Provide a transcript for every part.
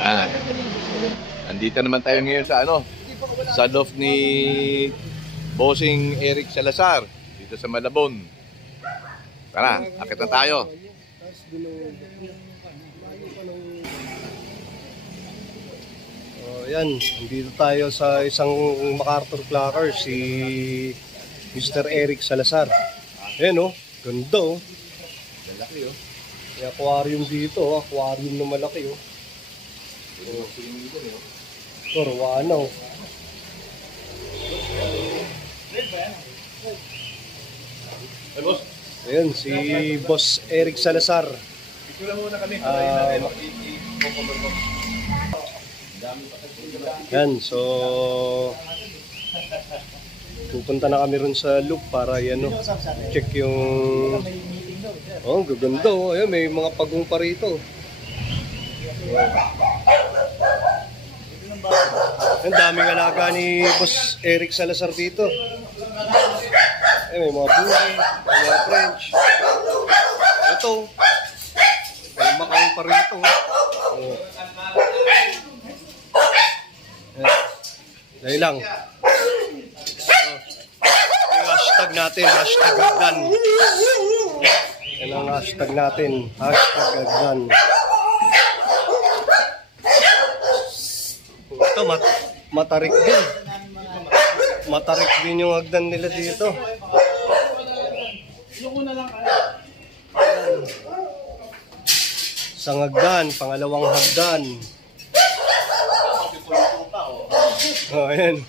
Ah, andito naman tayo ngayon sa sa loft ni Bossing Eric Salazar dito sa Malabon. Tara, akit na tayo. Yan, dito tayo sa isang MacArthur Clacker, si Mr. Eric Salazar. Ayan ganda Malaki May aquarium dito, aquarium na malaki Ito, Rwanaw. Ayan, si Boss Eric Salazar. Yan, so pupunta na kami ron sa loop para check yung gaganda Ayan, may mga pagong pa rito. Ang daming alaga ni Boss Eric Salazar dito. May mga bully, may mga French. Ito, may makawang pa rito. Dahil lang. Yung hashtag natin, hashtag Agdan. Yan ang hashtag natin, hashtag Agdan. Ito, matarik din. Matarik din yung Agdan nila dito. Isang hagdan, pangalawang hagdan. Ayan.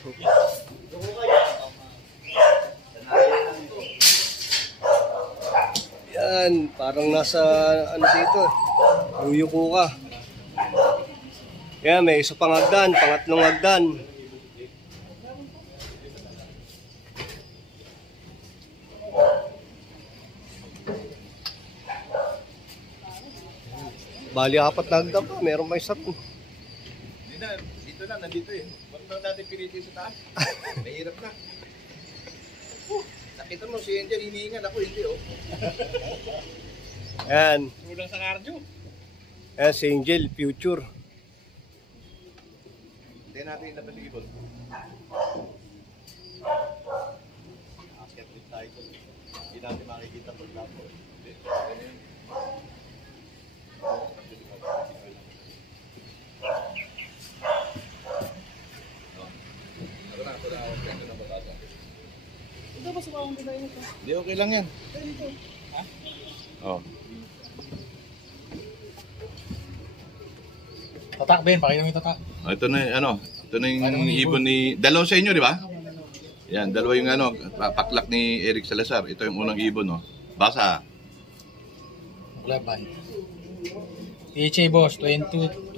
Yan, parang nasa dito. Uyuko ka. Yan, may isa pang hagdan, pangatlong hagdan. Bali, 4 na hagdan pa. Meron pa isa po. Dito na, nandito Huwag na natin piniti sa taas. Mahirap na. Nakita mo si Angel, hinihingan ako, hindi Ayan. Kulang sa cardio. Ayan, si Angel, future. Hindi natin ilabas yung ibon. Akit din tayo ko. Hindi natin makikita pag lapo. Ito ba sa bawang tayo ito? Hindi, okay lang yan. Ha? Tatak, Ben. Pakita mo yung tatak. Ito na ito na yung ibon ni... Dalawa sa inyo, di ba? Yan, dalawa yung paklak ni Eric Salazar. Ito yung unang ibon, Basa. Laban. PHA Boss, 2022.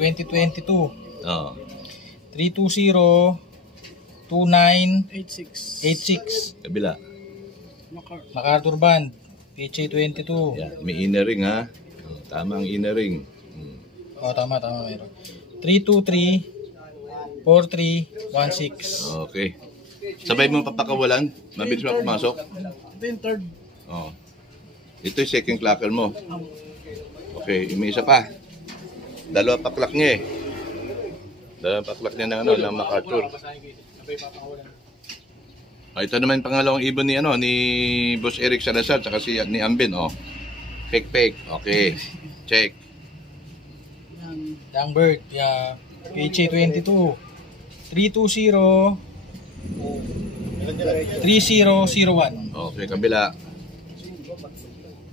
320-2986. Kabila. MacArthur Band, PHA 22. Yan, may inner ring, ha? Tama ang inner ring. Tama, meron. 323-4316. Okay. Sabay mo papakawalan? Mabilis mo pumasok? Ito yung third. Ito yung second clacker mo. Okay, may isa pa. Dalawa paklak niya Dalawa paklak niya ng MacArthur. Ito naman yung pangalawang ibon ni ni Boss Eric Salazar saka ni Ambin, Fake. Okay. Check. Youngbird, PHA 22. 320-3001. Okay, kabila.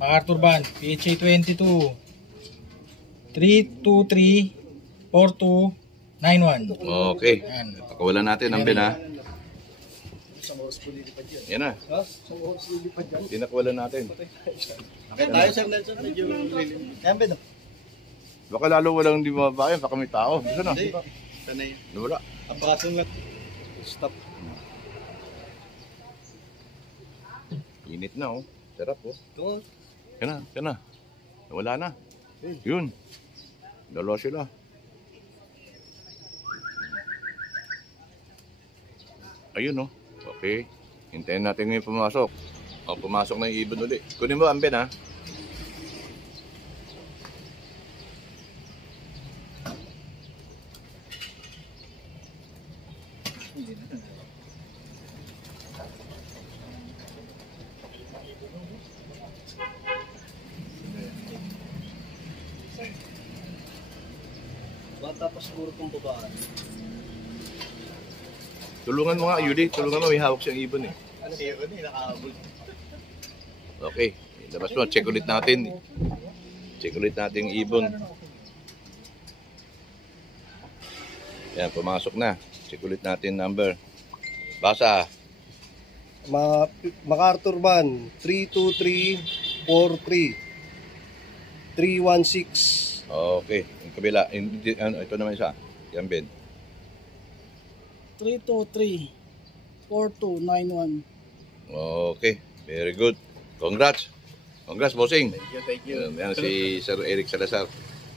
MacArthur Band, PHA 22. 323-4291. Okay. Pakawalan natin, Ambin, ha? Yan na. Tinakawalan natin. Tayo, Sir Nelson. Medyo lilim. Baka lalo walang di mababayan, baka may tao. Gusto na? Hindi. Sanay. Wala. Apakasong lang. Stop. Init na, Sarap, Yan na. Wala na. Yun. Dalawa sila. Ayun, Okay. Hintayin natin ngayon pumasok. Pumasok na yung ibon ulit. Kunin mo, Ambin, ha? Bata pa siguro itong babae. Tulungan mo nga, Yuli. Tulungan mo, may hawak siyang ibon eh. Ano siya ko nakahabol. Okay, labas mo. Check ulit natin. Check ulit natin yung ibon. Yan, pumasok na. Check ulit natin number. Basa. MacArthur Van, 32343 316. Okay, yung kabila. Ito naman isa. Yan, Ben. 323-4291. Okay, very good. Congrats. Congrats, bossing. Thank you. Yan si Sir Eric Salazar.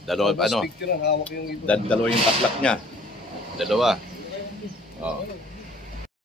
Dalawa, ano? Picture ang hawak yung ibon. Dalawa yung taklak niya. Dalawa. Oh.